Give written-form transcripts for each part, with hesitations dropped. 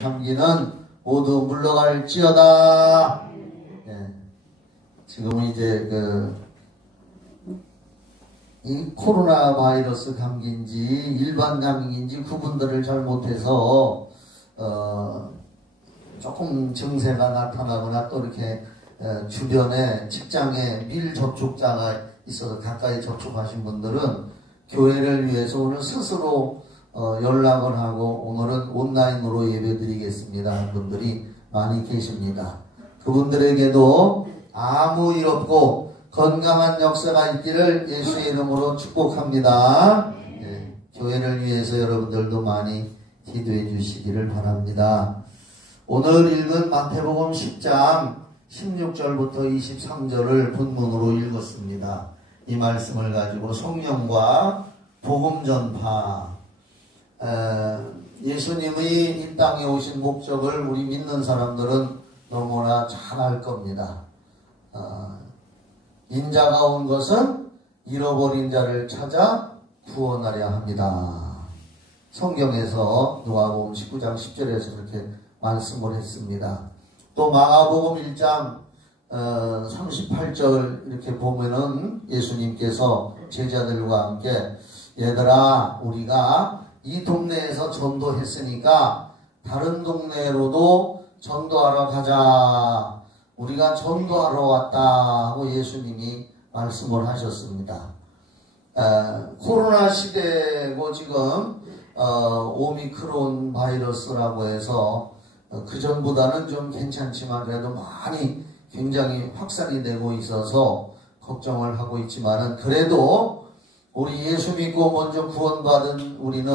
감기는 모두 물러갈지어다. 예. 지금은 이제 이 코로나 바이러스 감기인지 일반 감기인지 구분들을 잘 못해서 조금 증세가 나타나거나 또 이렇게 주변에 직장에 밀 접촉자가 있어서 가까이 접촉하신 분들은 교회를 위해서 오늘 스스로 연락을 하고 오늘은 온라인으로 예배드리겠습니다 하는 분들이 많이 계십니다. 그분들에게도 아무 일 없고 건강한 역사가 있기를 예수의 이름으로 축복합니다. 네, 교회를 위해서 여러분들도 많이 기도해 주시기를 바랍니다. 오늘 읽은 마태복음 10장 16절부터 23절을 본문으로 읽었습니다. 이 말씀을 가지고 성령과 복음 전파, 예수님의 이 땅에 오신 목적을 우리 믿는 사람들은 너무나 잘 알 겁니다. 인자가 온 것은 잃어버린 자를 찾아 구원하려 합니다. 성경에서 누가복음 19장 10절에서 그렇게 말씀을 했습니다. 또 마가복음 1장 38절 이렇게 보면은 예수님께서 제자들과 함께 얘들아 우리가 이 동네에서 전도했으니까 다른 동네로도 전도하러 가자. 우리가 전도하러 왔다 하고 예수님이 말씀을 하셨습니다. 코로나 시대고 지금 오미크론 바이러스라고 해서 그전보다는 좀 괜찮지만 그래도 많이 굉장히 확산이 되고 있어서 걱정을 하고 있지만은 그래도 우리 예수 믿고 먼저 구원받은 우리는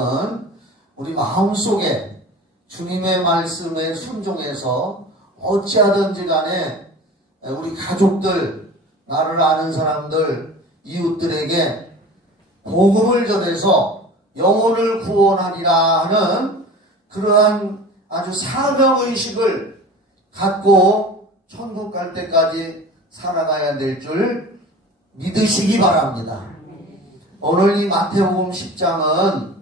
우리 마음속에 주님의 말씀에 순종해서 어찌하든지 간에 우리 가족들, 나를 아는 사람들, 이웃들에게 복음을 전해서 영혼을 구원하리라 하는 그러한 아주 사명의식을 갖고 천국 갈 때까지 살아가야 될 줄 믿으시기 바랍니다. 오늘 이 마태복음 10장은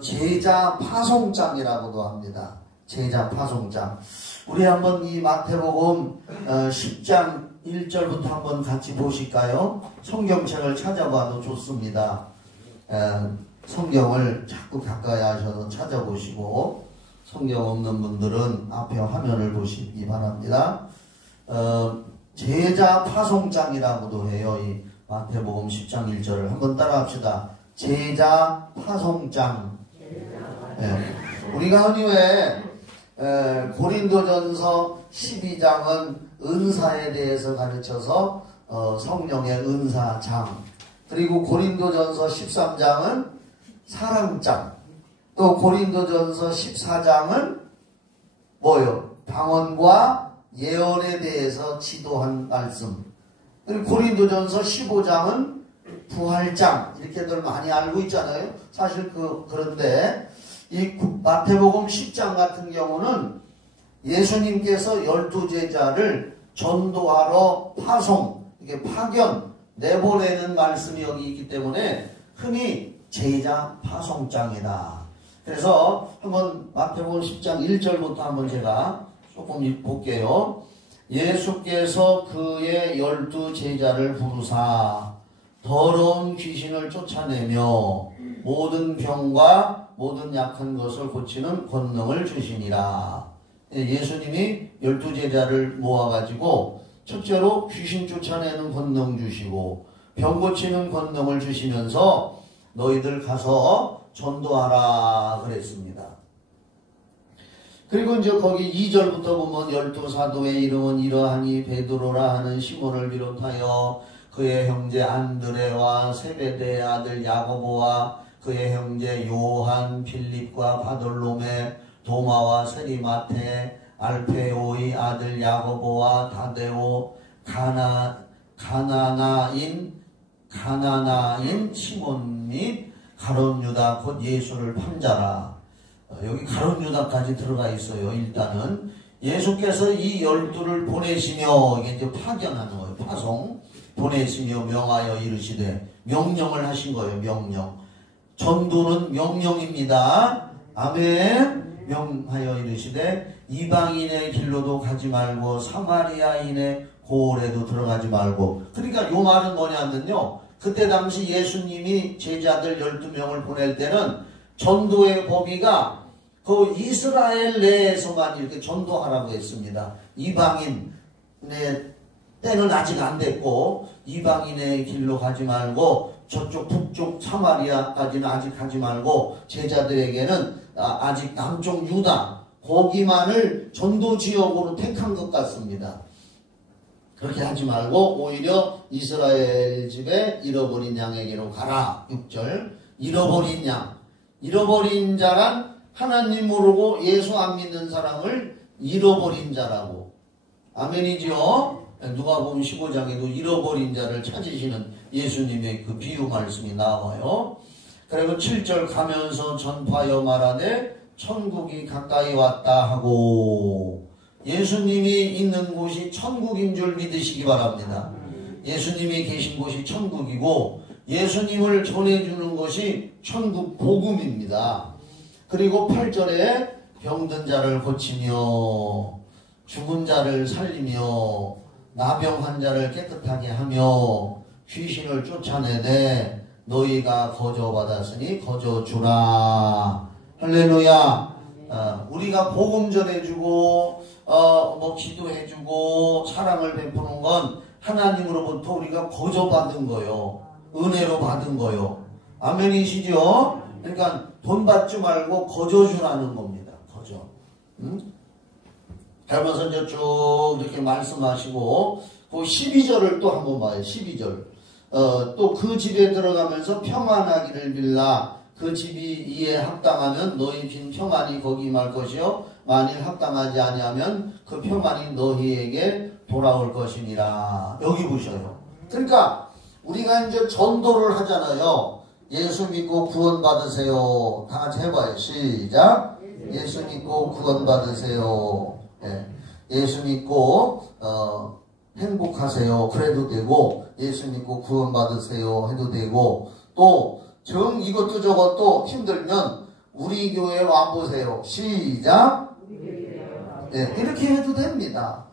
제자 파송장이라고도 합니다. 제자 파송장. 우리 한번 이 마태복음 10장 1절부터 한번 같이 보실까요? 성경책을 찾아봐도 좋습니다. 성경을 자꾸 가까이 하셔서 찾아보시고 성경 없는 분들은 앞에 화면을 보시기 바랍니다. 제자 파송장이라고도 해요. 이 마태복음 10장 1절을 한번 따라 합시다. 제자 파송장. 네. 우리가 흔히 왜 고린도전서 12장은 은사에 대해서 가르쳐서 성령의 은사장, 그리고 고린도전서 13장은 사랑장, 또 고린도전서 14장은 뭐요? 방언과 예언에 대해서 지도한 말씀, 그리고 고린도전서 15장은 부활장, 이렇게들 많이 알고 있잖아요. 사실 그런데 이 마태복음 10장 같은 경우는 예수님께서 12제자를 전도하러 파송, 이게 파견, 내보내는 말씀이 여기 있기 때문에 흔히 제자 파송장이다. 그래서 한번 마태복음 10장 1절부터 한번 제가 조금 볼게요. 예수께서 그의 12제자를 부르사 더러운 귀신을 쫓아내며 모든 병과 모든 약한 것을 고치는 권능을 주시니라. 예수님이 12제자를 모아가지고 첫째로 귀신 쫓아내는 권능 주시고 병 고치는 권능을 주시면서 너희들 가서 전도하라 그랬습니다. 그리고 이제 거기 2절부터 보면 12사도의 이름은 이러하니 베드로라 하는 시몬을 비롯하여 그의 형제 안드레와 세베대의 아들 야고보와 그의 형제 요한, 필립과 바돌로메, 도마와 세리마테, 알페오의 아들 야고보와 다데오, 가나나인 시몬 및 가룟 유다 곧 예수를 판자라. 여기 가룟 유다까지 들어가 있어요. 일단은 예수께서 이 12를 보내시며, 이게 이제 파견하는 거예요. 파송. 보내시며 명하여 이르시되, 명령을 하신 거예요. 명령. 전도는 명령입니다. 아멘. 명하여 이르시되 이방인의 길로도 가지 말고 사마리아인의 고을에도 들어가지 말고. 그러니까 요 말은 뭐냐면요, 그때 당시 예수님이 제자들 12명을 보낼 때는 전도의 범위가 그 이스라엘 내에서만 이렇게 전도하라고 했습니다. 이방인의 때는 아직 안 됐고, 이방인의 길로 가지 말고 저쪽 북쪽 사마리아까지는 아직 가지 말고, 제자들에게는 아직 남쪽 유다 거기만을 전도 지역으로 택한 것 같습니다. 그렇게 하지 말고 오히려 이스라엘 집에 잃어버린 양에게로 가라. 6절. 잃어버린 양. 잃어버린 자란 하나님 모르고 예수 안 믿는 사람을 잃어버린 자라고. 아멘이죠? 누가복음 15장에도 잃어버린 자를 찾으시는 예수님의 그 비유 말씀이 나와요. 그리고 7절 가면서 전파하여 말하되 천국이 가까이 왔다 하고. 예수님이 있는 곳이 천국인 줄 믿으시기 바랍니다. 예수님이 계신 곳이 천국이고 예수님을 전해주는 것이 천국 복음입니다. 그리고 8절에 병든 자를 고치며 죽은 자를 살리며 나병한 자를 깨끗하게 하며 귀신을 쫓아내되 너희가 거저 받았으니 거저 주라. 할렐루야. 우리가 복음 전해주고 기도해주고 사랑을 베푸는 건 하나님으로부터 우리가 거저 받은 거요, 은혜로 받은 거요. 아멘이시죠? 그러니까 돈 받지 말고 거저 주라는 겁니다. 거저. 그러면서 이제 쭉 이렇게 말씀하시고 그 12절을 또 한번 봐요. 12절. 또 그 집에 들어가면서 평안하기를 빌라. 그 집이 이에 합당하면 너희 빈 평안이 거기 임할 것이요 만일 합당하지 아니하면 그 평안이 너희에게 돌아올 것이니라. 여기 보셔요. 그러니까 우리가 이제 전도를 하잖아요. 예수 믿고 구원 받으세요. 다 같이 해봐요. 시작. 예수 믿고 구원 받으세요. 예. 예수 믿고 행복하세요. 그래도 되고, 예수 믿고 구원 받으세요 해도 되고, 또 이것도 저것도 힘들면 우리 교회 와보세요. 시작. 네, 이렇게 해도 됩니다.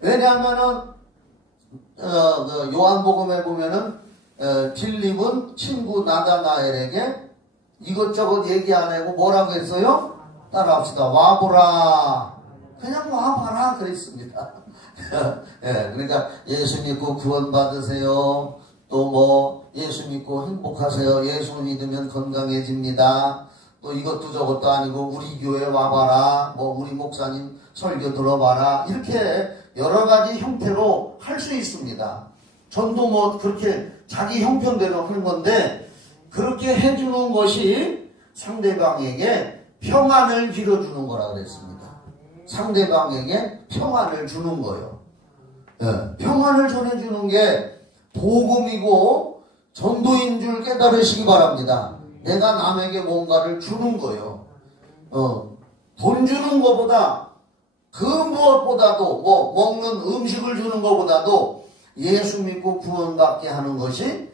왜냐하면은 요한복음에 보면은 빌립은 친구 나다나엘에게 이것저것 얘기 안 하고 뭐라고 했어요? 따라합시다. 와보라. 그냥 와봐라 그랬습니다. 네, 그러니까 예수 믿고 구원 받으세요. 또 예수 믿고 행복하세요. 예수 믿으면 건강해집니다. 또 이것도 저것도 아니고 우리 교회 와봐라. 우리 목사님 설교 들어봐라. 이렇게 여러 가지 형태로 할 수 있습니다. 전도 그렇게 자기 형편대로 하는 건데, 그렇게 해주는 것이 상대방에게 평안을 빌어주는 거라 그랬습니다. 상대방에게 평안을 주는 거예요. 네, 평안을 전해주는 게 복음이고 전도인 줄 깨달으시기 바랍니다. 내가 남에게 뭔가를 주는 거예요. 돈 주는 것보다, 그 무엇보다도, 먹는 음식을 주는 것보다도 예수 믿고 구원받게 하는 것이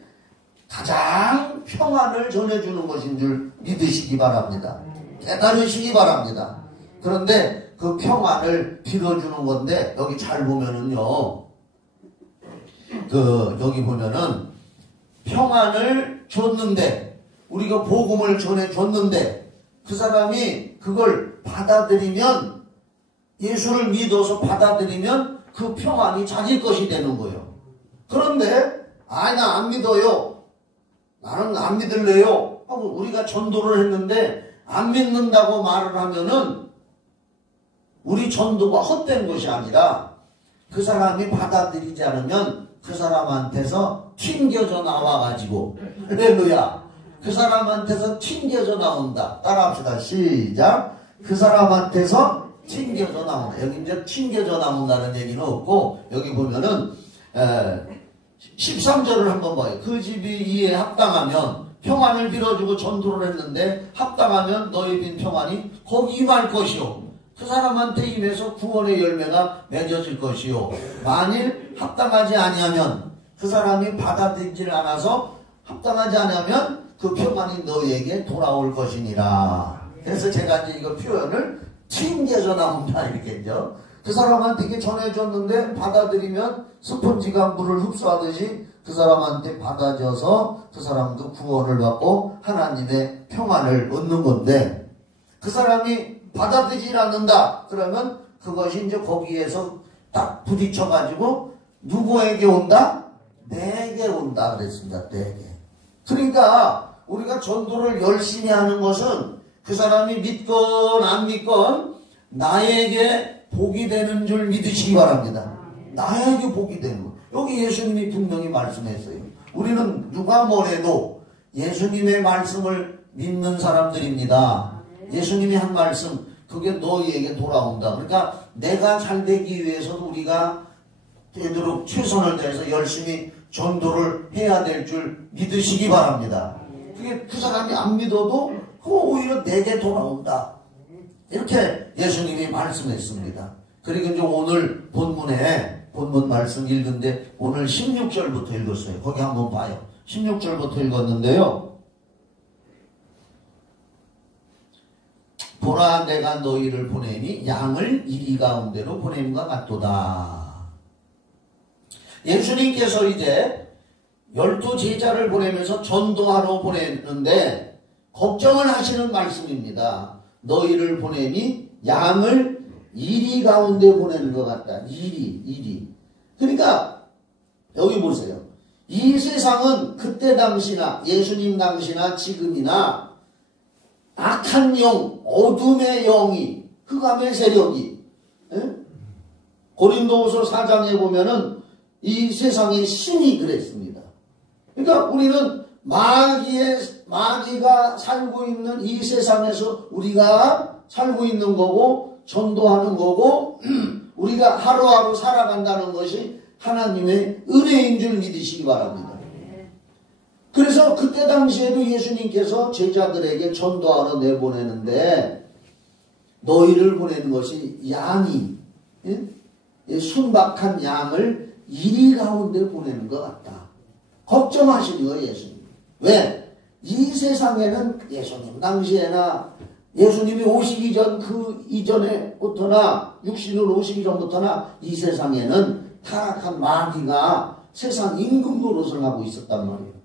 가장 평안을 전해주는 것인 줄 믿으시기 바랍니다. 깨달으시기 바랍니다. 그런데 그 평안을 빌어주는 건데, 여기 잘 보면은요, 여기 보면은 평안을 줬는데, 우리가 복음을 전해줬는데, 그 사람이 그걸 받아들이면, 예수를 믿어서 받아들이면 그 평안이 자기 것이 되는 거예요. 그런데 나 안 믿어요. 나는 안 믿을래요. 하고 우리가 전도를 했는데 안 믿는다고 말을 하면은 우리 전도가 헛된 것이 아니라, 그 사람이 받아들이지 않으면 그 사람한테서 튕겨져 나와가지고, 할렐루야, 그 사람한테서 튕겨져 나온다. 따라합시다. 시작. 그 사람한테서 튕겨져 나온다. 여기 이제 튕겨져 나온다는 얘기는 없고, 여기 보면은 13절을 한번 봐요. 그 집이 이에 합당하면, 평안을 빌어주고 전도를 했는데 합당하면 너희 빈 평안이 거기 임할 것이요, 그 사람한테 임해서 구원의 열매가 맺어질 것이요, 만일 합당하지 아니하면, 그 사람이 받아들이질 않아서 합당하지 않으면 그 평안이 너희에게 돌아올 것이니라. 그래서 제가 이제 이거 표현을 튕겨져 나온다 이렇게죠. 그 사람한테 이게 전해줬는데 받아들이면 스펀지가 물을 흡수하듯이 그 사람한테 받아져서 그 사람도 구원을 받고 하나님의 평안을 얻는 건데, 그 사람이 받아들이지 않는다 그러면 그것이 이제 거기에서 딱 부딪혀가지고 누구에게 온다? 내게 온다 그랬습니다. 내게. 그러니까 우리가 전도를 열심히 하는 것은 그 사람이 믿건 안 믿건 나에게 복이 되는 줄 믿으시기 바랍니다. 나에게 복이 되는 거. 여기 예수님이 분명히 말씀했어요. 우리는 누가 뭐래도 예수님의 말씀을 믿는 사람들입니다. 예수님이 한 말씀, 그게 너희에게 돌아온다. 그러니까 내가 잘 되기 위해서도 우리가 되도록 최선을 다해서 열심히 전도를 해야 될 줄 믿으시기 바랍니다. 그게 그 사람이 안 믿어도 오히려 내게 돌아온다. 이렇게 예수님이 말씀했습니다. 그리고 이제 오늘 본문 말씀 읽은데 오늘 16절부터 읽었어요. 거기 한번 봐요. 16절부터 읽었는데요. 보라 내가 너희를 보내니 양을 이리 가운데로 보냄과 같도다. 예수님께서 이제 12제자를 보내면서 전도하러 보냈는데 걱정을 하시는 말씀입니다. 너희를 보내니 양을 이리 가운데 보내는 것 같다. 이리. 그러니까 여기 보세요. 이 세상은 그때 당시나 예수님 당시나 지금이나 악한 영, 어둠의 영이, 흑암의 세력이, 고린도후서 4장에 보면은 이 세상의 신이 그랬습니다. 그러니까 우리는 마귀가 살고 있는 이 세상에서 우리가 살고 있는 거고 전도하는 거고 우리가 하루하루 살아간다는 것이 하나님의 은혜인 줄 믿으시기 바랍니다. 그래서 그때 당시에도 예수님께서 제자들에게 전도하러 내보내는데 너희를 보내는 것이 양이, 순박한 양을 이리 가운데 보내는 것 같다. 걱정하시는 거예요, 예수님. 왜? 이 세상에는 예수님 당시에나 예수님이 오시기 전 그 이전에부터나 육신으로 오시기 전부터나 이 세상에는 타락한 마귀가 세상 임금 노릇을 하고 있었단 말이에요.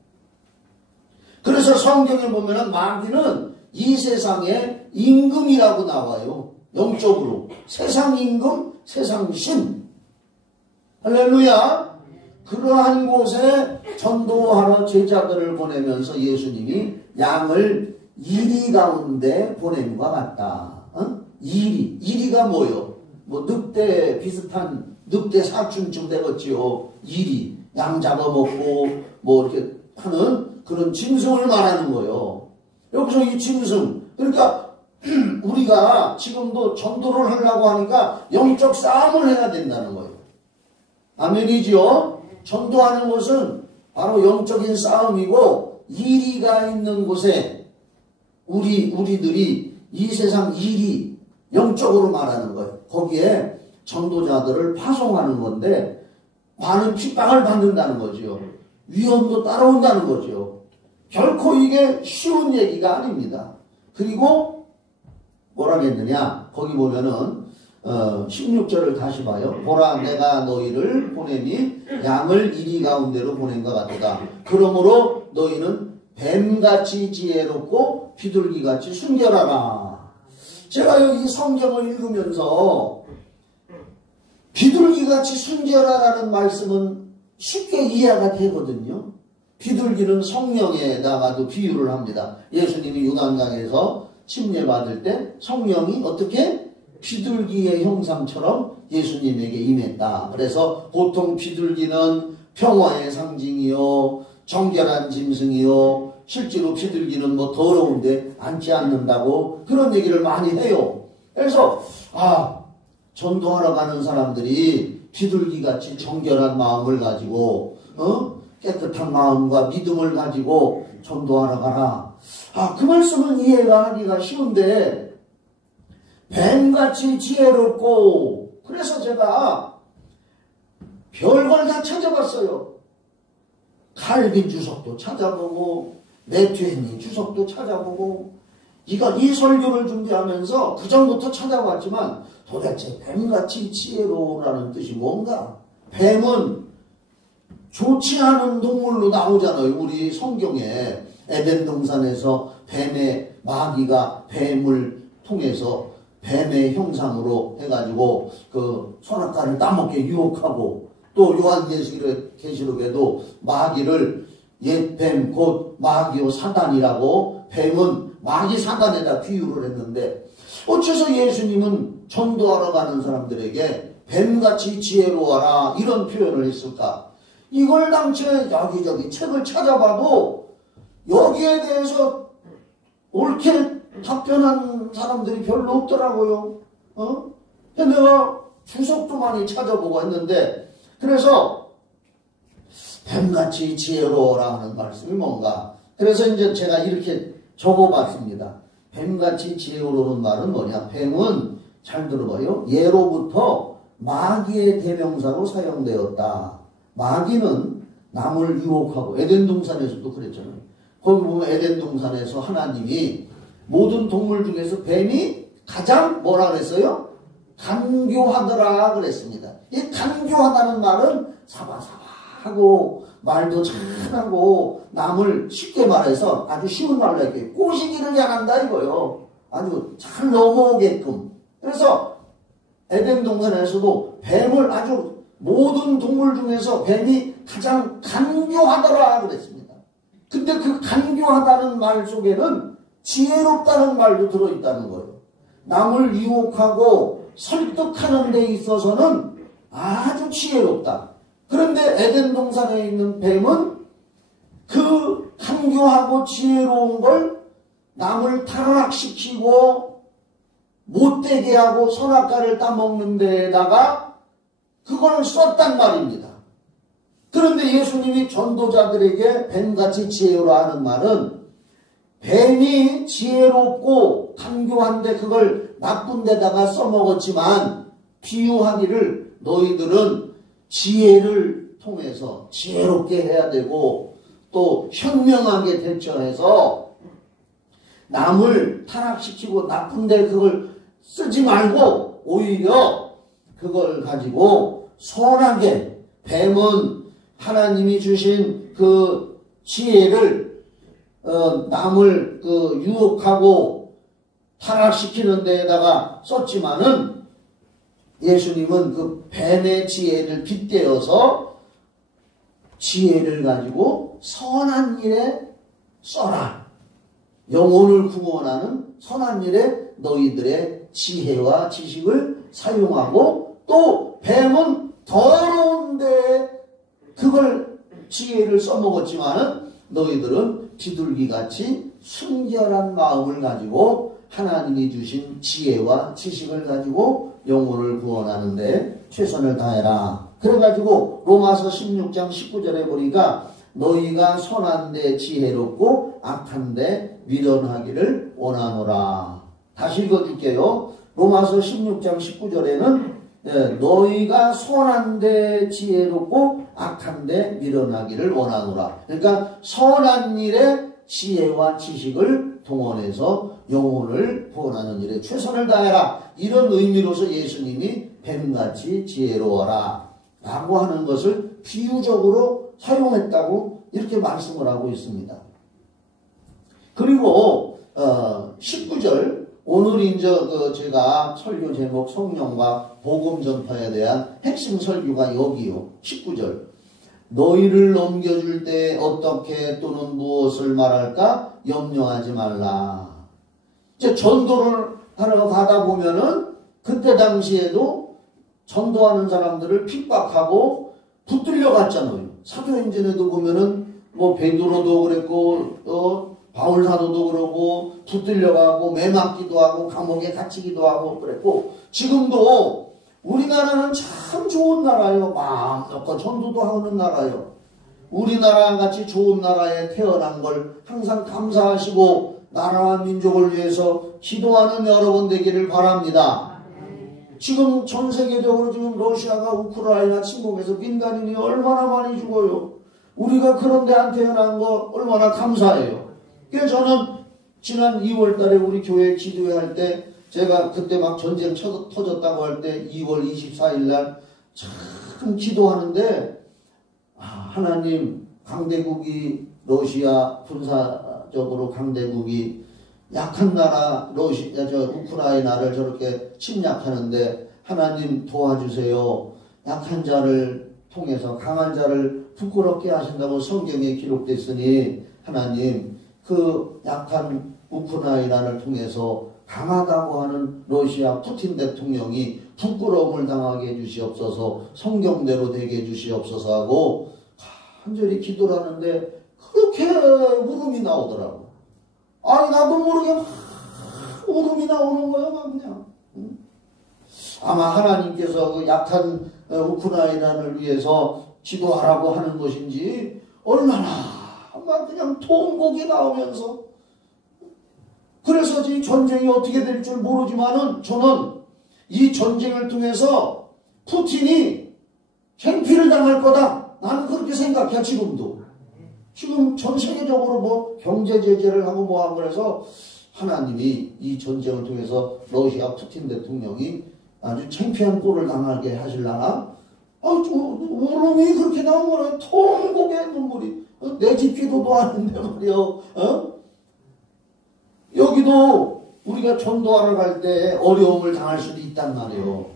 그래서 성경에 보면은 마귀는 이 세상의 임금이라고 나와요. 영적으로. 세상 임금, 세상 신. 할렐루야. 그러한 곳에 전도하러 제자들을 보내면서 예수님이 양을 이리 가운데 보냄과 같다. 이리가 뭐요? 뭐 늑대 비슷한 늑대 사춘쯤 되겠지요. 이리. 양 잡아먹고 뭐 이렇게 하는 그런 짐승을 말하는 거예요. 여기서 이 짐승. 그러니까 우리가 지금도 전도를 하려고 하니까 영적 싸움을 해야 된다는 거예요. 아멘이지요? 전도하는 것은 바로 영적인 싸움이고 이리가 있는 곳에 우리들이 이 세상 이리 영적으로 말하는 거예요. 거기에 전도자들을 파송하는 건데 많은 핍박을 받는다는 거죠. 위험도 따라온다는 거죠. 결코 이게 쉬운 얘기가 아닙니다. 그리고 뭐라고 했느냐? 거기 보면은 16절을 다시 봐요. 보라 내가 너희를 보내니 양을 이리 가운데로 보낸 것 같다. 그러므로 너희는 뱀같이 지혜롭고 비둘기같이 순결하라. 제가 여기 성경을 읽으면서 비둘기같이 순결하라는 말씀은 쉽게 이해가 되거든요. 비둘기는 성령에다가도 비유를 합니다. 예수님이 요단강에서 침례받을 때 성령이 어떻게? 비둘기의 형상처럼 예수님에게 임했다. 그래서 보통 비둘기는 평화의 상징이요, 정결한 짐승이요, 실제로 비둘기는 뭐 더러운데 앉지 않는다고 그런 얘기를 많이 해요. 그래서 전도하러 가는 사람들이 비둘기같이 정결한 마음을 가지고 깨끗한 마음과 믿음을 가지고 전도하러 가라. 그 말씀은 이해가 하기가 쉬운데 뱀같이 지혜롭고, 그래서 제가 별걸 다 찾아봤어요. 칼빈 주석도 찾아보고 메튜헤니 주석도 찾아보고 이 설교를 준비하면서 그 전부터 찾아봤지만 도대체 뱀같이 지혜로우라는 뜻이 뭔가? 뱀은 좋지 않은 동물로 나오잖아요. 우리 성경에 에덴 동산에서 뱀의 마귀가 뱀을 통해서 뱀의 형상으로 해가지고 그 선악과를 따먹게 유혹하고, 또 요한계시록에도 마귀를 옛뱀 곧 마귀요 사단이라고, 뱀은 마귀 사단에다 비유를 했는데, 어째서 예수님은 전도하러 가는 사람들에게 뱀같이 지혜로워라 이런 표현을 했을까? 이걸 당시에 여기저기 책을 찾아봐도 여기에 대해서 옳게 답변한 사람들이 별로 없더라고요. 내가 주석도 많이 찾아보고 했는데, 그래서 뱀같이 지혜로워라 하는 말씀이 뭔가? 그래서 이제 제가 이렇게 적어봤습니다. 뱀같이 지혜로운 말은 뭐냐? 뱀은 잘 들어봐요. 예로부터 마귀의 대명사로 사용되었다. 마귀는 남을 유혹하고, 에덴 동산에서도 그랬잖아요. 거기 보면 에덴 동산에서 하나님이 모든 동물 중에서 뱀이 가장 뭐라 그랬어요? 간교하더라 그랬습니다. 이 간교하다는 말은 사바사바하고 말도 잘하고 남을 쉽게 말해서 아주 쉬운 말로 이렇게 꼬시기를 잘한다 이거요. 아주 잘 넘어오게끔. 그래서 에덴 동산에서도 뱀을 아주 모든 동물 중에서 뱀이 가장 간교하더라 그랬습니다. 근데 그 간교하다는 말 속에는 지혜롭다는 말도 들어있다는 거예요. 남을 유혹하고 설득하는 데 있어서는 아주 지혜롭다. 그런데 에덴 동산에 있는 뱀은 그 간교하고 지혜로운 걸 남을 타락시키고 못되게 하고 선악과를 따먹는 데에다가 그걸 썼단 말입니다. 그런데 예수님이 전도자들에게 뱀같이 지혜로라 하는 말은 뱀이 지혜롭고 간교한데 그걸 나쁜 데다가 써먹었지만 비유하기를 너희들은 지혜를 통해서 지혜롭게 해야 되고 또 현명하게 대처해서 남을 타락시키고 나쁜 데 그걸 쓰지 말고 오히려 그걸 가지고 선하게, 뱀은 하나님이 주신 그 지혜를 남을 그 유혹하고 타락시키는 데에다가 썼지만은 예수님은 그 뱀의 지혜를 빗대어서 지혜를 가지고 선한 일에 써라. 영혼을 구원하는 선한 일에 너희들의 지혜와 지식을 사용하고, 또 뱀은 더러운데 그걸 지혜를 써먹었지만은 너희들은 비둘기같이 순결한 마음을 가지고 하나님이 주신 지혜와 지식을 가지고 영혼을 구원하는데 최선을 다해라. 그래가지고 로마서 16장 19절에 보니까 너희가 선한데 지혜롭고 악한데 미련하기를 원하노라. 다시 읽어줄게요. 로마서 16장 19절에는 너희가 선한데 지혜롭고 악한데 미련하기를 원하노라. 그러니까 선한 일에 지혜와 지식을 동원해서 영혼을 구원하는 일에 최선을 다해라. 이런 의미로서 예수님이 뱀같이 지혜로워라 라고 하는 것을 비유적으로 사용했다고 이렇게 말씀을 하고 있습니다. 그리고 19절, 오늘 이제 제가 설교 제목 성령과 복음 전파에 대한 핵심 설교가 여기요. 19절. 너희를 넘겨줄 때 어떻게 또는 무엇을 말할까 염려하지 말라. 이제 전도를 하러 가다 보면은 그때 당시에도 전도하는 사람들을 핍박하고 붙들려 갔잖아요. 사도행전에도 보면은 뭐 베드로도 그랬고 바울 사도도 그러고 붙들려 가고 매 맞기도 하고 감옥에 갇히기도 하고 그랬고, 지금도 우리나라는 참 좋은 나라요. 마음 놓고 전도도 하는 나라요. 우리나라 같이 좋은 나라에 태어난 걸 항상 감사하시고 나라와 민족을 위해서 기도하는 여러분 되기를 바랍니다. 지금 전 세계적으로 지금 러시아가 우크라이나 침공해서 민간인이 얼마나 많이 죽어요. 우리가 그런 데한 태어난 거 얼마나 감사해요. 그래서 저는 지난 2월 달에 우리 교회 기도회 할 때 제가 그때 막 전쟁 터졌다고 할 때 2월 24일 날 참 기도하는데 하나님 강대국이 러시아 군사적으로 강대국이 약한 나라 우크라이나를 저렇게 침략하는데 하나님 도와주세요. 약한 자를 통해서 강한 자를 부끄럽게 하신다고 성경에 기록됐으니 하나님 그 약한 우크라이나를 통해서 강하다고 하는 러시아 푸틴 대통령이 부끄러움을 당하게 해주시옵소서, 성경대로 되게 해주시옵소서 하고 간절히 기도를 하는데 그렇게 울음이 나오더라고. 아니 나도 모르게 막 울음이 나오는 거야 그냥. 아마 하나님께서 그 약한 우크라이나를 위해서 기도하라고 하는 것인지 얼마나 막 그냥 통곡이 나오면서, 그래서 이 전쟁이 어떻게 될 줄 모르지만은 저는 이 전쟁을 통해서 푸틴이 행피를 당할 거다. 나는 그렇게 생각해. 지금도. 지금 전 세계적으로 뭐 경제 제재를 하고 뭐 하고 그래서 하나님이 이 전쟁을 통해서 러시아 푸틴 대통령이 아주 창피한 꼴을 당하게 하실라나? 울음이 그렇게 나온 거라. 통곡의 눈물이. 내 집 기도도 하는데 말이요. 여기도 우리가 전도하러 갈 때 어려움을 당할 수도 있단 말이에요.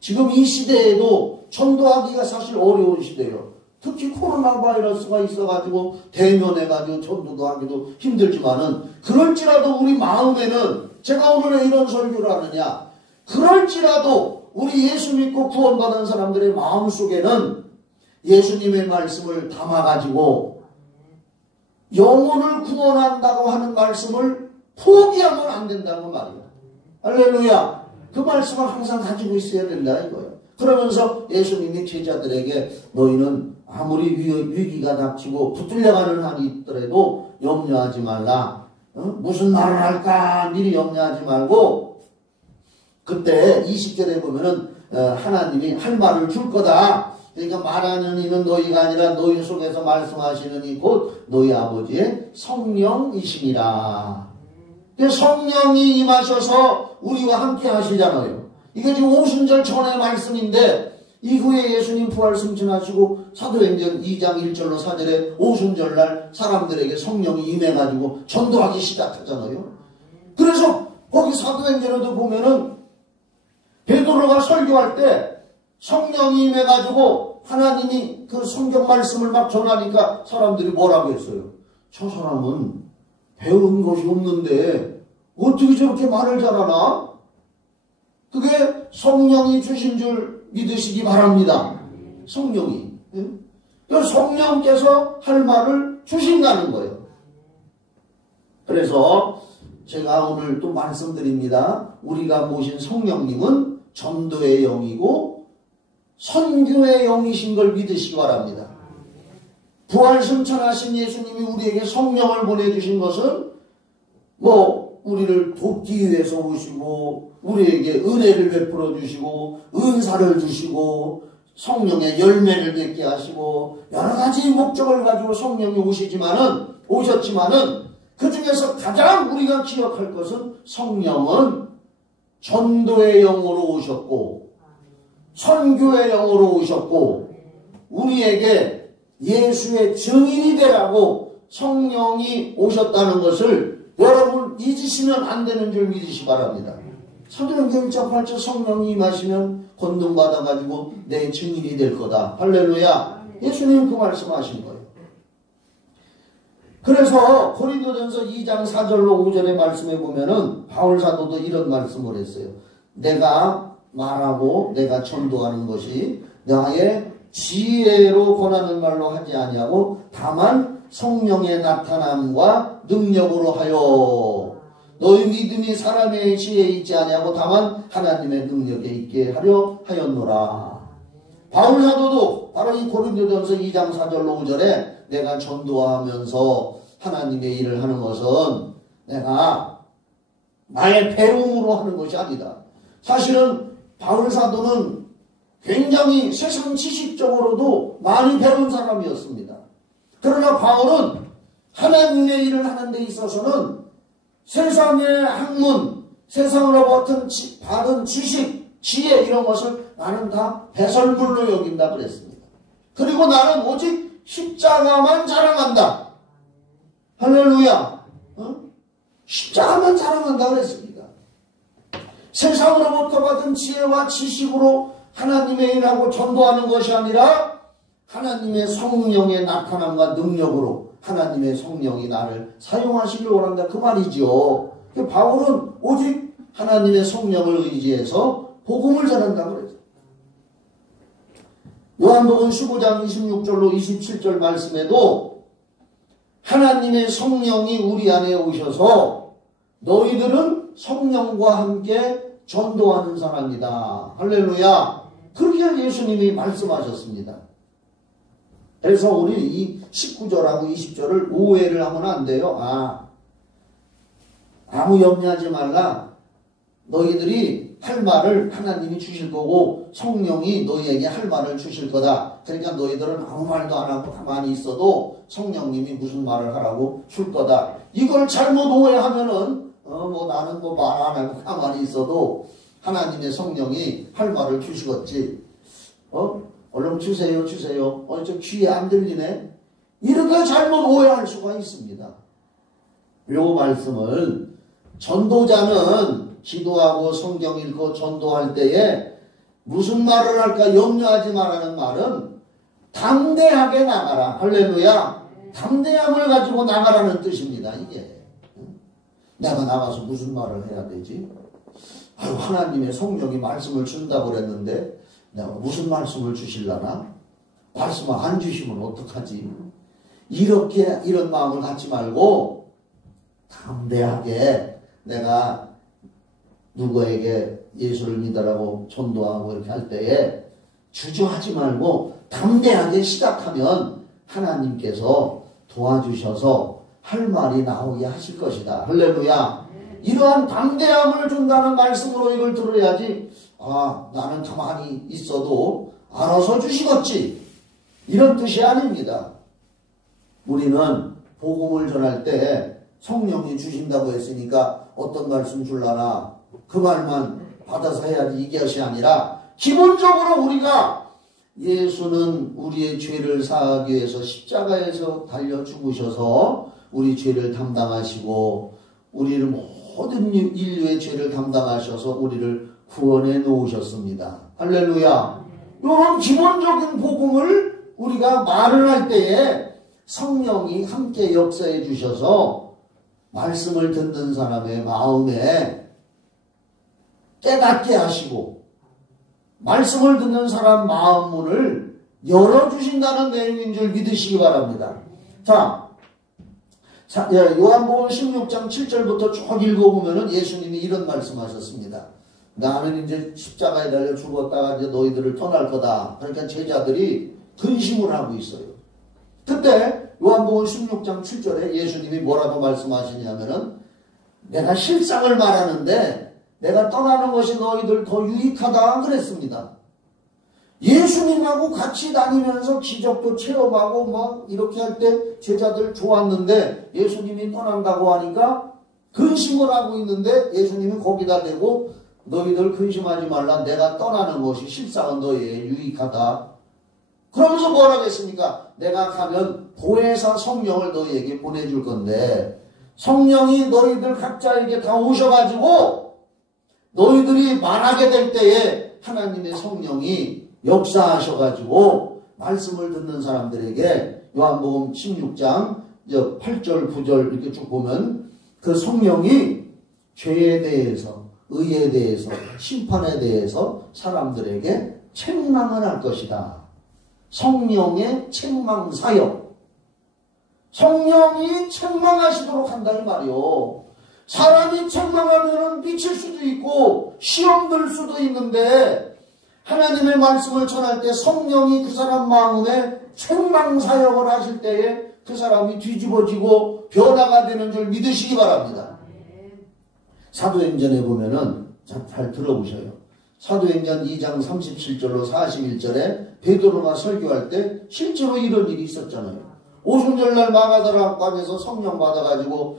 지금 이 시대에도 전도하기가 사실 어려운 시대예요. 특히 코로나 바이러스가 있어가지고 대면해가지고 전도도 하기도 힘들지만은, 그럴지라도 우리 마음에는, 제가 오늘 왜 이런 설교를 하느냐, 그럴지라도 우리 예수 믿고 구원받은 사람들의 마음속에는 예수님의 말씀을 담아가지고 영혼을 구원한다고 하는 말씀을 포기하면 안 된다는 말이에요. 할렐루야. 그 말씀을 항상 가지고 있어야 된다 이거예요. 그러면서 예수님이 제자들에게 너희는 아무리 위기가 닥치고 붙들려가는 한이 있더라도 염려하지 말라. 무슨 말을 할까 미리 염려하지 말고, 그때 20절에 보면은 하나님이 할 말을 줄 거다. 그러니까 말하는 이는 너희가 아니라 너희 속에서 말씀하시는 이 곧 너희 아버지의 성령이시니라. 성령이 임하셔서 우리와 함께 하시잖아요. 이게 지금 오순절 전의 말씀인데, 이후에 예수님 부활 승천하시고 사도행전 2장 1절로 4절에 오순절날 사람들에게 성령이 임해가지고 전도하기 시작하잖아요. 그래서 거기 사도행전에도 보면은 베드로가 설교할 때 성령이 임해가지고 하나님이 그 성경 말씀을 막 전하니까 사람들이 뭐라고 했어요? 저 사람은 배운 것이 없는데 어떻게 저렇게 말을 잘하나? 그게 성령이 주신 줄 믿으시기 바랍니다. 성령이. 성령께서 할 말을 주신다는 거예요. 그래서 제가 오늘 또 말씀드립니다. 우리가 모신 성령님은 전도의 영이고 선교의 영이신 걸 믿으시기 바랍니다. 부활 승천하신 예수님이 우리에게 성령을 보내주신 것은 뭐 우리를 돕기 위해서 오시고 우리에게 은혜를 베풀어 주시고 은사를 주시고 성령의 열매를 맺게 하시고 여러 가지 목적을 가지고 성령이 오셨지만은 그 중에서 가장 우리가 기억할 것은 성령은 전도의 영으로 오셨고 선교의 영으로 오셨고 우리에게 예수의 증인이 되라고 성령이 오셨다는 것을 여러분 잊으시면 안 되는 줄 믿으시기 바랍니다. 사도행전 1장 8절 성령이 임하시면 권능받아가지고 내 증인이 될 거다. 할렐루야. 예수님 그 말씀하신 거예요. 그래서 고린도전서 2장 4절로 5절의 말씀에 보면은 바울 사도도 이런 말씀을 했어요. 내가 말하고 내가 전도하는 것이 나의 지혜로 권하는 말로 하지 아니하고 다만 성령의 나타남과 능력으로 하여 너희 믿음이 사람의 지혜에 있지 아니하고 다만 하나님의 능력에 있게 하려 하였노라. 바울 사도도 바로 이 고린도전서 2장 4절로 5절에 내가 전도하면서 하나님의 일을 하는 것은 내가 나의 배움으로 하는 것이 아니다. 사실은 바울 사도는 굉장히 세상 지식적으로도 많이 배운 사람이었습니다. 그러나 바울은 하나님의 일을 하는 데 있어서는 세상의 학문, 세상으로부터 받은 지식, 지혜 이런 것을 나는 다 배설물로 여긴다 그랬습니다. 그리고 나는 오직 십자가만 자랑한다. 할렐루야. 십자가만 자랑한다 그랬습니다. 세상으로부터 받은 지혜와 지식으로 하나님의 일하고 전도하는 것이 아니라 하나님의 성령의 나타남과 능력으로 하나님의 성령이 나를 사용하시길 원한다 그 말이죠. 바울은 오직 하나님의 성령을 의지해서 복음을 전한다고 그랬죠. 요한복음 15장 26절로 27절 말씀에도 하나님의 성령이 우리 안에 오셔서 너희들은 성령과 함께 전도하는 사람이다. 할렐루야. 그렇게 예수님이 말씀하셨습니다. 그래서 우리 이 19절하고 20절을 오해를 하면 안 돼요. 아무 염려하지 말라. 너희들이 할 말을 하나님이 주실 거고 성령이 너희에게 할 말을 주실 거다. 그러니까 너희들은 아무 말도 안 하고 가만히 있어도 성령님이 무슨 말을 하라고 줄 거다. 이걸 잘못 오해하면은 나는 말 안 하고 가만히 있어도 하나님의 성령이 할 말을 주시겠지. 얼른 주세요. 저 귀에 안 들리네. 이렇게 잘못 오해할 수가 있습니다. 요 말씀을 전도자는 기도하고 성경 읽고 전도할 때에 무슨 말을 할까 염려하지 말라는 말은 담대하게 나가라. 할렐루야. 담대함을 가지고 나가라는 뜻입니다. 이게 내가 나가서 무슨 말을 해야 되지? 하나님의 성령이 말씀을 준다고 그랬는데 내가 무슨 말씀을 주실라나? 말씀을 안 주시면 어떡하지? 이런 마음을 갖지 말고 담대하게 내가 누구에게 예수를 믿으라고 전도하고 이렇게 할 때에 주저하지 말고 담대하게 시작하면 하나님께서 도와주셔서 할 말이 나오게 하실 것이다. 할렐루야. 이러한 담대함을 준다는 말씀으로 이걸 들어야지 나는 가만히 있어도 알아서 주시겠지. 이런 뜻이 아닙니다. 우리는 복음을 전할 때 성령이 주신다고 했으니까 어떤 말씀 줄라나 그 말만 받아서 해야지 이것이 아니라 기본적으로 우리가 예수는 우리의 죄를 사하기 위해서 십자가에서 달려 죽으셔서 우리 죄를 담당하시고 우리를 모든 인류의 죄를 담당하셔서 우리를 구원해 놓으셨습니다. 할렐루야. 이런 기본적인 복음을 우리가 말을 할 때에 성령이 함께 역사해 주셔서 말씀을 듣는 사람의 마음에 깨닫게 하시고 말씀을 듣는 사람 마음 문을 열어주신다는 내용인 줄 믿으시기 바랍니다. 자, 요한복음 16장 7절부터 쭉 읽어보면 예수님이 이런 말씀하셨습니다. 나는 이제 십자가에 달려 죽었다가 이제 너희들을 떠날 거다. 그러니까 제자들이 근심을 하고 있어요. 그때 요한복음 16장 7절에 예수님이 뭐라고 말씀하시냐면은 내가 실상을 말하는데 내가 떠나는 것이 너희들 더 유익하다 그랬습니다. 예수님하고 같이 다니면서 기적도 체험하고 막 이렇게 할 때 제자들 좋았는데 예수님이 떠난다고 하니까 근심을 하고 있는데 예수님이 거기다 대고 너희들 근심하지 말라. 내가 떠나는 것이 실상은 너희에게 유익하다. 그러면서 뭐라고 했습니까? 내가 가면 보혜사 성령을 너희에게 보내줄 건데 성령이 너희들 각자에게 다 오셔가지고 너희들이 말하게 될 때에 하나님의 성령이 역사하셔가지고 말씀을 듣는 사람들에게 요한복음 16장 8절 9절 이렇게 쭉 보면 그 성령이 죄에 대해서 의에 대해서 심판에 대해서 사람들에게 책망을 할 것이다. 성령의 책망 사역. 성령이 책망하시도록 한다 이 말이요. 사람이 책망하면 미칠 수도 있고 시험 들 수도 있는데 하나님의 말씀을 전할 때 성령이 그 사람 마음에 책망 사역을 하실 때에 그 사람이 뒤집어지고 변화가 되는 줄 믿으시기 바랍니다. 사도행전에 보면은 잘 들어보셔요. 사도행전 2장 37절로 41절에 베드로가 설교할 때 실제로 이런 일이 있었잖아요. 오순절날 마가다락방에서 성령 받아가지고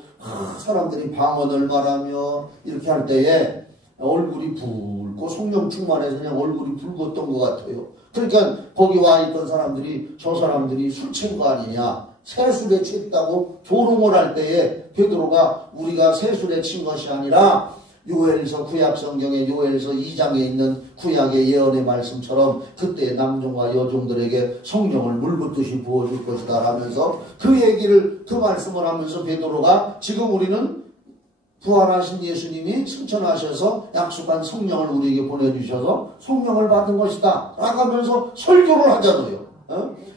사람들이 방언을 말하며 이렇게 할 때에 얼굴이 붉고 성령 충만해서 그냥 얼굴이 붉었던 것 같아요. 그러니까 거기 와 있던 사람들이 저 사람들이 술 취한 거 아니냐, 새술에 취했다고 조롱을 할 때에 베드로가 우리가 새술에 친 것이 아니라 요엘서 구약성경의 요엘서 2장에 있는 구약의 예언의 말씀처럼 그때 남종과 여종들에게 성령을 물붓듯이 부어줄 것이다 라면서 그 얘기를, 그 말씀을 하면서 베드로가 지금 우리는 부활하신 예수님이 승천하셔서 약속한 성령을 우리에게 보내주셔서 성령을 받은 것이다 라가면서 설교를 하잖아요.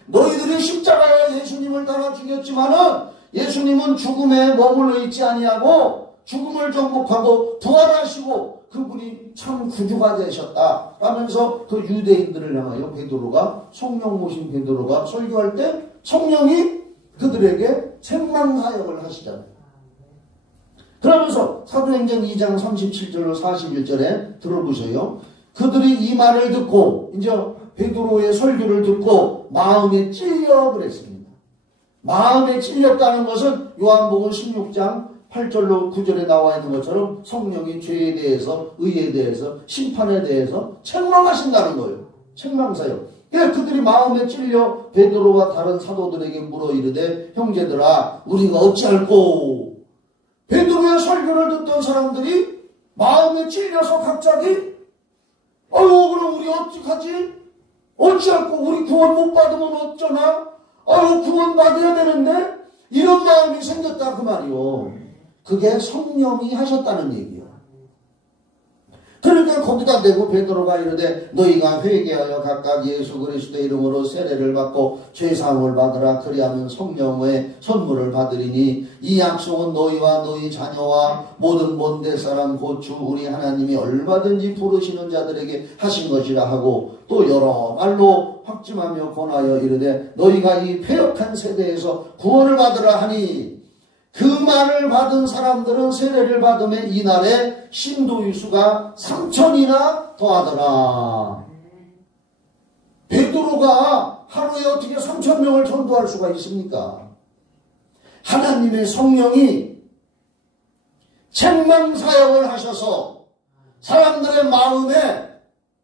너희들이 십자가에 예수님을 따라 죽였지만은 예수님은 죽음에 머물러 있지 아니하고 죽음을 정복하고 부활하시고 그분이 참 구주가 되셨다 라면서 그 유대인들을 향하여 베드로가, 성령 모신 베드로가 설교할 때 성령이 그들에게 책망사역을 하시잖아요. 그러면서 사도행전 2장 37절로 41절에 들어보세요. 그들이 이 말을 듣고 이제 베드로의 설교를 듣고 마음에 찔려 그랬습니다. 마음에 찔렸다는 것은 요한복음 16장 8절로 9절에 나와 있는 것처럼 성령이 죄에 대해서, 의에 대해서, 심판에 대해서 책망하신다는 거예요. 책망사역. 그들이 마음에 찔려 베드로와 다른 사도들에게 물어 이르되 형제들아 우리가 어찌할꼬. 베드로의 설교를 듣던 사람들이 마음에 찔려서 갑자기 그럼 우리 어떡하지? 어찌할꼬. 우리 구원 못 받으면 어쩌나? 구원 받아야 되는데? 이런 마음이 생겼다 그 말이요. 그게 성령이 하셨다는 얘기예요. 그러니까 거기다 대고 베드로가 이르되 너희가 회개하여 각각 예수 그리스도의 이름으로 세례를 받고 죄사함을 받으라. 그리하면 성령의 선물을 받으리니 이 약속은 너희와 너희 자녀와 모든 먼데 사람 곧 주 우리 하나님이 얼마든지 부르시는 자들에게 하신 것이라 하고 또 여러 말로 확증하며 권하여 이르되 너희가 이 패역한 세대에서 구원을 받으라 하니 그 말을 받은 사람들은 세례를 받음에 이날에 신도의 수가 3,000이나 더하더라. 베드로가 하루에 어떻게 3,000명을 전도할 수가 있습니까? 하나님의 성령이 책망사역을 하셔서 사람들의 마음에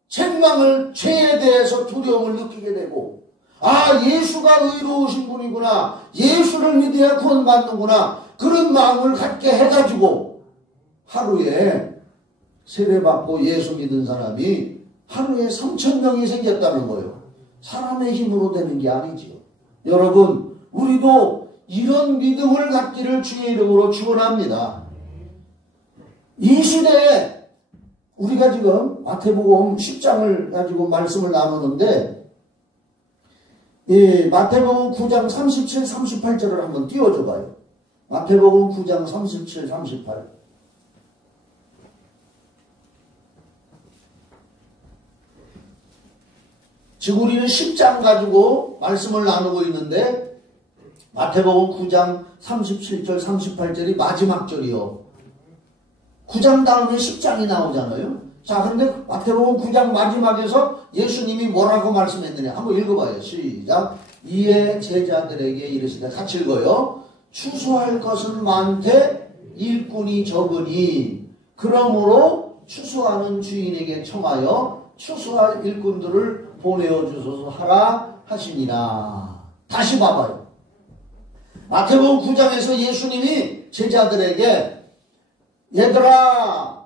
책망을, 죄에 대해서 두려움을 느끼게 되고 예수가 의로우신 분이구나, 예수를 믿어야 구원받는구나, 그런 마음을 갖게 해가지고 하루에 세례받고 예수 믿은 사람이 하루에 3,000명이 생겼다는 거예요. 사람의 힘으로 되는 게 아니지요. 여러분, 우리도 이런 믿음을 갖기를 주의 이름으로 축원합니다. 이 시대에 우리가 지금 마태복음 10장을 가지고 말씀을 나누는데 마태복음 9장 37, 38절을 한번 띄워줘 봐요. 마태복음 9장 37, 38. 지금 우리는 10장 가지고 말씀을 나누고 있는데 마태복음 9장 37절, 38절이 마지막 절이요. 9장 다음에 10장이 나오잖아요. 자, 그런데 마태복음 9장 마지막에서 예수님이 뭐라고 말씀했느냐 한번 읽어봐요. 시작. 이에 제자들에게 이르시되, 같이 읽어요. 추수할 것은 많되 일꾼이 적으니 그러므로 추수하는 주인에게 청하여 추수할 일꾼들을 보내어 주소서 하라 하시니라. 다시 봐봐요. 마태복음 9장에서 예수님이 제자들에게 얘들아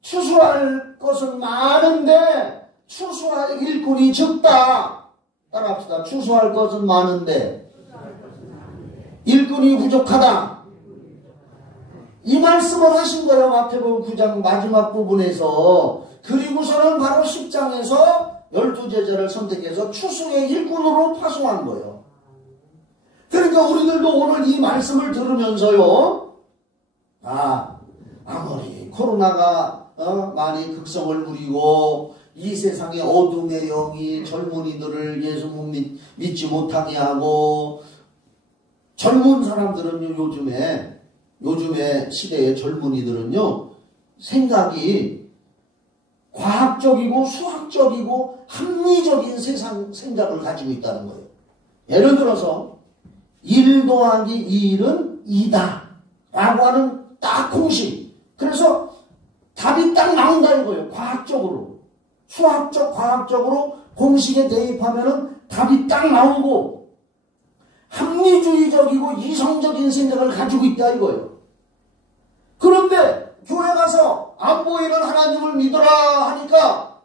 추수할 것은 많은데 추수할 일꾼이 적다. 따라합시다. 추수할 것은 많은데 일꾼이 부족하다. 이 말씀을 하신 거예요. 마태복음 9장 마지막 부분에서. 그리고서는 바로 10장에서 12제자를 선택해서 추수의 일꾼으로 파송한 거예요. 그러니까 우리들도 오늘 이 말씀을 들으면서요, 아무리 코로나가 많이 극성을 부리고 이 세상의 어둠의 영이 젊은이들을 예수 믿지 못하게 하고, 젊은 사람들은요, 요즘의 시대의 젊은이들은요, 생각이 과학적이고 수학적이고 합리적인 세상 생각을 가지고 있다는 거예요. 예를 들어서 1 더하기 1은 2다 라고 하는 딱 공식. 그래서 답이 딱 나온다 이거예요. 과학적으로. 수학적, 과학적으로 공식에 대입하면은 답이 딱 나오고 합리주의적이고 이성적인 생각을 가지고 있다 이거예요. 그런데 교회 가서 안 보이는 하나님을 믿어라 하니까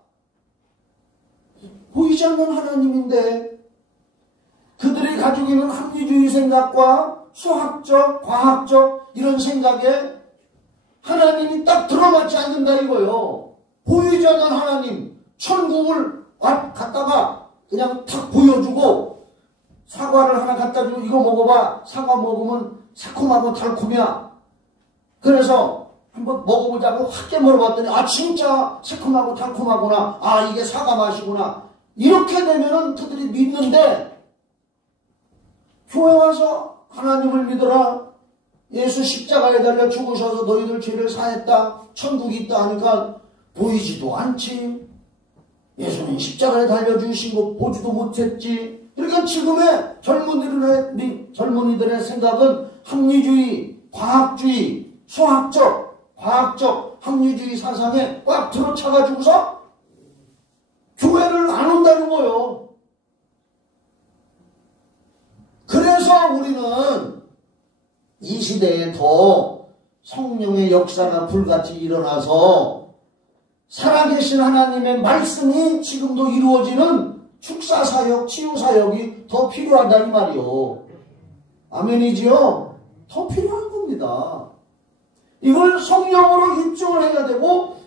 보이지 않는 하나님인데 그들이 가지고 있는 합리주의 생각과 수학적, 과학적 이런 생각에 하나님이 딱 들어맞지 않는다 이거예요. 보이지 않는 하나님, 천국을 갖다가 그냥 탁 보여주고 사과를 하나 갖다 주고 이거 먹어봐. 사과 먹으면 새콤하고 달콤이야. 그래서 한번 먹어보자고 확 깨물어봤더니 아 진짜 새콤하고 달콤하구나. 아 이게 사과 맛이구나. 이렇게 되면은 그들이 믿는데 교회 와서 하나님을 믿어라. 예수 십자가에 달려 죽으셔서 너희들 죄를 사했다. 천국이 있다 하니까 보이지도 않지. 예수는 십자가에 달려 죽으신 거 보지도 못했지. 그러니까 지금의 젊은이들의 생각은 합리주의, 과학주의, 수학적, 과학적, 합리주의 사상에 꽉 들어차가지고서 교회를 안 온다는 거예요. 그래서 우리는 이 시대에 더 성령의 역사가 불같이 일어나서 살아계신 하나님의 말씀이 지금도 이루어지는 축사사역, 치유사역이 더 필요하다 이 말이요. 아멘이지요? 더 필요한 겁니다. 이걸 성령으로 입증을 해야 되고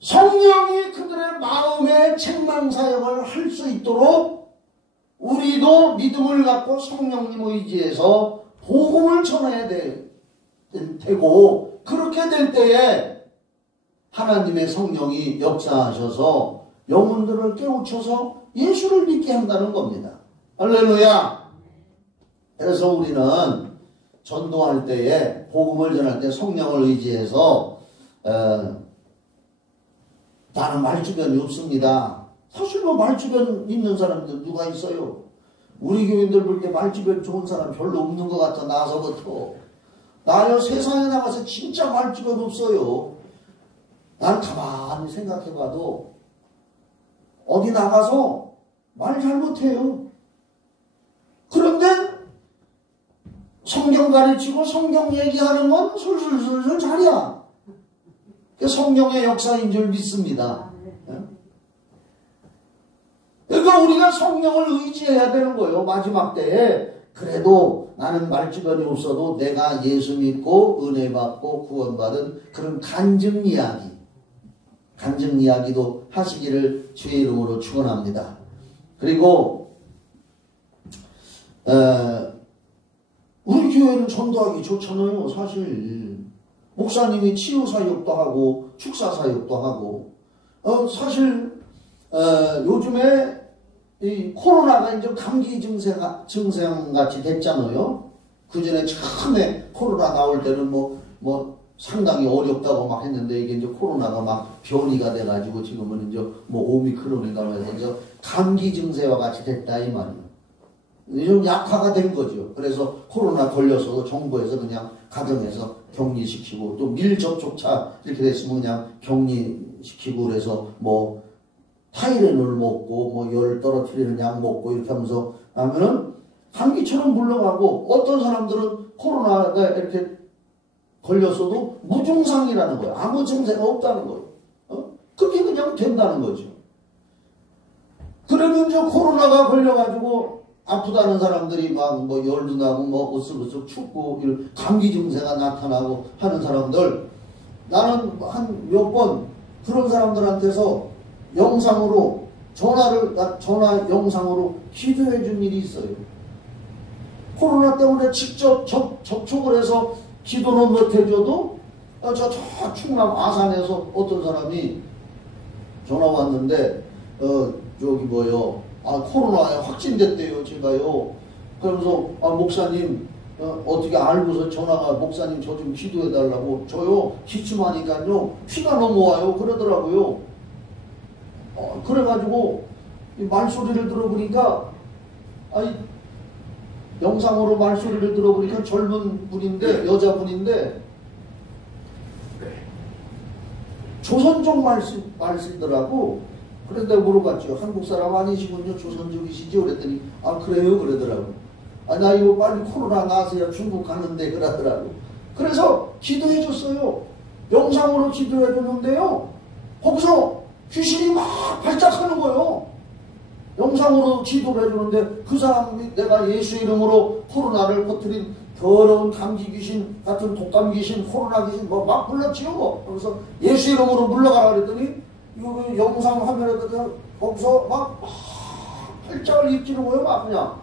성령이 그들의 마음의 책망사역을 할 수 있도록 우리도 믿음을 갖고 성령님 의지해서 복음을 전해야 되고 그렇게 될 때에 하나님의 성령이 역사하셔서 영혼들을 깨우쳐서 예수를 믿게 한다는 겁니다. 할렐루야. 그래서 우리는 전도할 때에 복음을 전할 때 성령을 의지해서 나는 말주변이 없습니다. 사실 뭐 말주변 있는 사람들 누가 있어요? 우리 교인들 볼 때 말주변 좋은 사람 별로 없는 것 같아. 나서부터 나요 세상에 나가서 진짜 말주변 없어요. 난 가만히 생각해봐도 어디 나가서 말 잘못해요. 그런데 성경 가르치고 성경 얘기하는 건 술술술술 잘이야. 성령의 역사인 줄 믿습니다. 그러니까 우리가 성령을 의지해야 되는 거예요. 마지막 때에 그래도 나는 말주변이 없어도 내가 예수 믿고 은혜 받고 구원받은 그런 간증 이야기도 하시기를 주의 이름으로 축원합니다. 그리고 우리 교회는 전도하기 좋잖아요. 사실 목사님이 치유사역도 하고 축사사역도 하고 사실 요즘에 이 코로나가 이제 감기 증상같이 됐잖아요. 그 전에 처음에 코로나 나올 때는 뭐 상당히 어렵다고 막 했는데 이게 이제 코로나가 막 변이가 돼가지고 지금은 이제 뭐 오미크론인가 해서 이제 감기 증세와 같이 됐다 이 말이에요. 좀 약화가 된 거죠. 그래서 코로나 걸려서도 정부에서 그냥 가정에서 격리시키고 또 밀접촉자 이렇게 됐으면 그냥 격리시키고 그래서 뭐 타이레놀 먹고 뭐 열 떨어뜨리는 약 먹고 이렇게 하면서 하면은 감기처럼 물러가고 어떤 사람들은 코로나가 이렇게 걸렸어도 무증상이라는 거예요. 아무 증세가 없다는 거예요. 그게 그냥 된다는 거죠. 그러면 저 코로나가 걸려가지고 아프다는 사람들이 막 뭐 열도 나고 뭐 으쓱으쓱 춥고 이런 감기 증세가 나타나고 하는 사람들 나는 한 몇 번 그런 사람들한테서 영상으로 전화 영상으로 기도해 준 일이 있어요. 코로나 때문에 직접 접촉을 해서 기도는 못 해줘도 저 충남 아산에서 어떤 사람이 전화 왔는데 저기 뭐요 코로나에 확진됐대요. 제가요. 그러면서 목사님 어떻게 알고서 전화가 목사님 저 좀 기도해달라고 저요 기침하니까요 피가 넘어와요 그러더라고요. 그래가지고 이 말소리를 들어보니까 영상으로 말소리를 들어보니까 젊은 분인데, 여자분인데, 조선족 말씀이더라고. 그래서 내가 물어봤죠. 한국 사람 아니시군요. 조선족이시죠? 그랬더니, 아, 그래요? 그러더라고. 아, 나 이거 빨리 코로나 나서야 중국 가는데, 그러더라고. 그래서 기도해 줬어요. 영상으로 기도해 줬는데요. 거기서 귀신이 막 발작하는 거예요. 영상으로 기도를 해주는데 그 사람이 내가 예수 이름으로 코로나를 퍼뜨린 더러운 감기 귀신 같은 독감 귀신, 코로나 귀신 뭐 막 불러치우고, 그래서 예수 이름으로 물러가라 그랬더니 이거 영상 화면에다가 거기서 막 팔짱을 입히는 거예요. 막 그냥.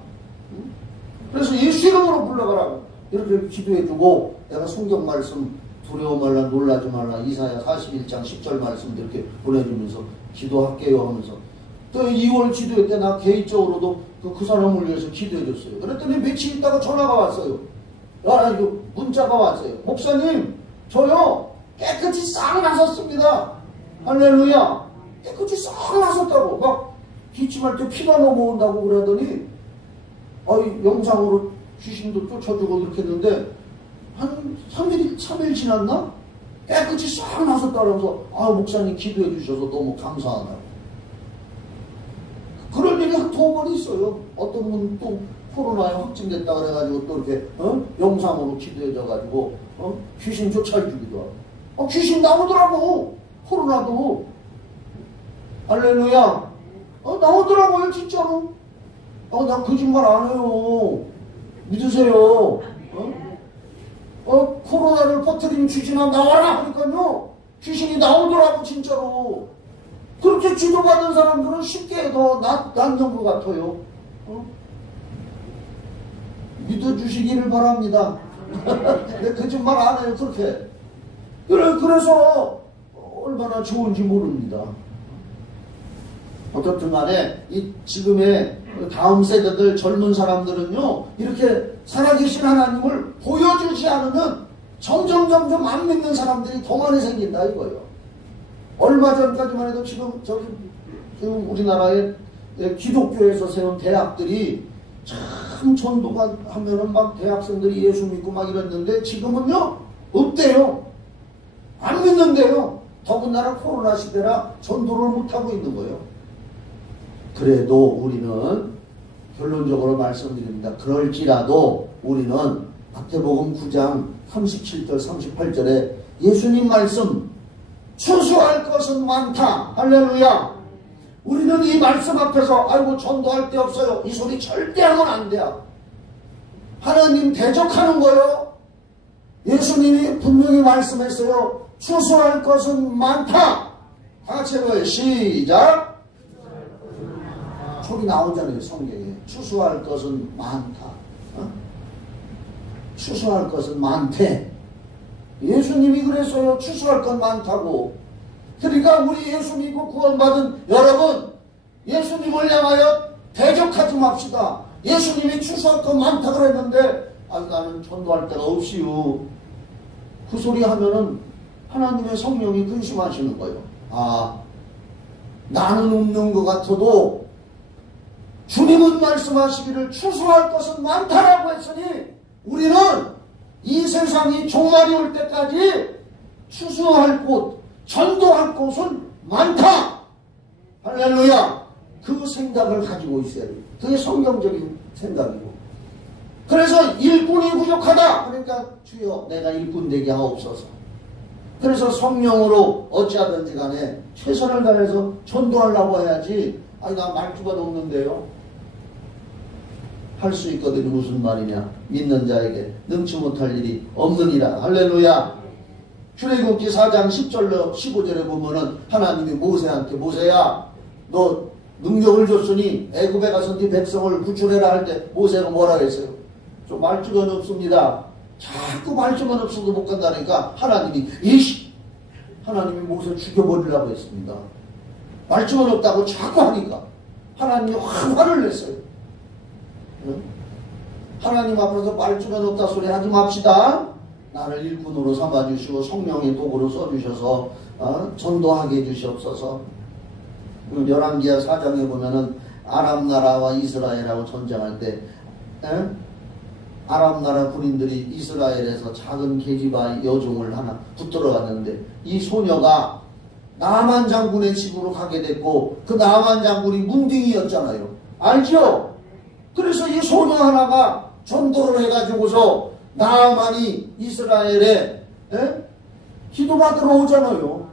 그래서 예수 이름으로 물러가라 이렇게 기도해주고, 내가 성경 말씀 두려워 말라 놀라지 말라 이사야 41장 10절 말씀 이렇게 보내주면서 기도할게요 하면서, 또 2월 기도회 때 나 개인적으로도 그 사람을 위해서 기도해줬어요. 그랬더니 며칠 있다가 전화가 왔어요. 이거 문자가 왔어요. 목사님, 저요 깨끗이 싹 나섰습니다. 할렐루야. 깨끗이 싹 나섰다고. 막 기침할 때 피가 넘어온다고 그러더니, 영상으로 귀신도 쫓아주고 이렇게 했는데 한 3일 지났나? 깨끗이 싹 나섰다면서, 목사님 기도해 주셔서 너무 감사하다고. 그런 일이 한 2번 있어요. 어떤 분 또 코로나에 확진됐다 그래가지고 또 이렇게 영상으로 기도해줘가지고 귀신 쫓아주기도 하고. 귀신 나오더라고. 코로나도. 할렐루야. 나오더라고요 진짜로. 나 거짓말 안 해요. 믿으세요. 코로나를 퍼뜨린 귀신아 나와라 하니까요 귀신이 나오더라고 진짜로. 그렇게 지도받은 사람들은 쉽게 더 낫는 것 같아요. 믿어주시기를 바랍니다. 내 거짓말 안 해요 그렇게. 그래서 얼마나 좋은지 모릅니다. 어떻든 간에 이 지금의 다음 세대들 젊은 사람들은요 이렇게 살아계신 하나님을 보여주지 않으면 점점 안 믿는 사람들이 더 많이 생긴다 이거예요. 얼마 전까지만 해도 지금 우리나라의 기독교에서 세운 대학들이 참 전도가 하면은 막 대학생들이 예수 믿고 막 이랬는데 지금은요 없대요. 안 믿는데요. 더군다나 코로나 시대라 전도를 못하고 있는 거예요. 그래도 우리는 결론적으로 말씀드립니다. 그럴지라도 우리는 마태복음 9장 37절 38절에 예수님 말씀 추수할 것은 많다. 할렐루야. 우리는 이 말씀 앞에서 아이고 전도할 데 없어요 이 소리 절대 하면 안 돼요. 하나님 대적하는 거예요. 예수님이 분명히 말씀했어요. 추수할 것은 많다. 다 같이 해봐요. 시작. 소리 나오잖아요 성경에. 추수할 것은 많다. 추수할 것은 많대. 예수님이 그랬어요. 추수할 건 많다고. 그러니까 우리 예수 믿고 구원받은 여러분, 예수님을 향하여 대적하지 맙시다. 예수님이 추수할 건 많다 그랬는데 나는 전도할 데가 없이요. 그 소리 하면은 하나님의 성령이 근심하시는 거예요. 나는 없는 것 같아도 주님은 말씀하시기를 추수할 것은 많다라고 했으니 우리는 이 세상이 종말이 올 때까지 추수할 곳, 전도할 곳은 많다. 할렐루야. 그 생각을 가지고 있어야 돼요. 그게 성경적인 생각이고. 그래서 일꾼이 부족하다. 그러니까 주여 내가 일꾼 되게 하옵소서. 그래서 성령으로 어찌하든지 간에 최선을 다해서 전도하려고 해야지. 나 말투가 없는데요. 할 수 있거든요. 무슨 말이냐. 믿는 자에게 능치 못할 일이 없느니라. 할렐루야. 출애굽기 4장 10절로 15절에 보면은 하나님이 모세한테 모세야 너 능력을 줬으니 애굽에 가서 네 백성을 구출해라 할 때 모세가 뭐라 그랬어요? 좀 말주가 없습니다. 자꾸 말주만 없어도 못 간다니까 하나님이 하나님이 모세 죽여버리려고 했습니다. 말주만 없다고 자꾸 하니까 하나님이 화를 냈어요. 하나님 앞에서 말주만 없다 소리 하지 맙시다. 나를 일꾼으로 삼아주시고 성령의 도구로 써주셔서 전도하게 해주시옵소서. 열왕기하 4장에 보면은 아람 나라와 이스라엘하고 전쟁할 때 아람 나라 군인들이 이스라엘에서 작은 계집아이 여종을 하나 붙들어 갔는데 이 소녀가 나만 장군의 집으로 가게 됐고 그 나만 장군이 문둥이였잖아요. 알죠? 그래서 이 소녀 하나가 전도를 해가지고서 나만이 이스라엘에 기도받으러 오잖아요.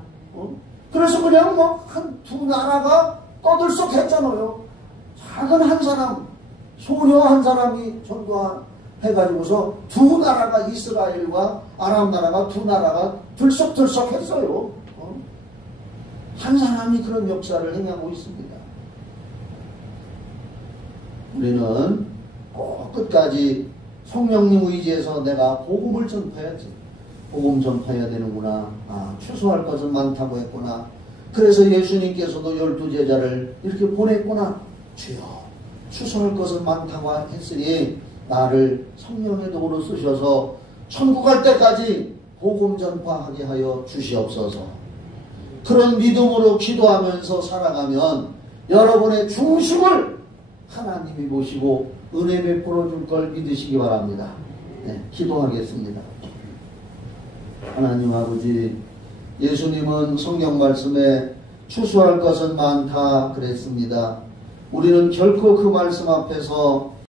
그래서 그냥 뭐 한 두 나라가 떠들썩했잖아요. 작은 한 사람, 소녀 한 사람이 전도해가지고서 두 나라가 이스라엘과 아람 나라가 두 나라가 들썩들썩했어요. 한 사람이 그런 역사를 행하고 있습니다. 우리는 꼭 끝까지 성령님 의지해서 내가 복음을 전파해야지. 복음 전파해야 되는구나. 추수할 것은 많다고 했구나. 그래서 예수님께서도 12제자를 이렇게 보냈구나. 주여, 추수할 것은 많다고 했으니 나를 성령의 도구로 쓰셔서 천국 갈 때까지 복음 전파하게 하여 주시옵소서. 그런 믿음으로 기도하면서 살아가면 여러분의 중심을 하나님이 보시고 은혜 베풀어 줄 걸 믿으시기 바랍니다. 네, 기도하겠습니다. 하나님 아버지, 예수님은 성경 말씀에 추수할 것은 많다 그랬습니다. 우리는 결코 그 말씀 앞에서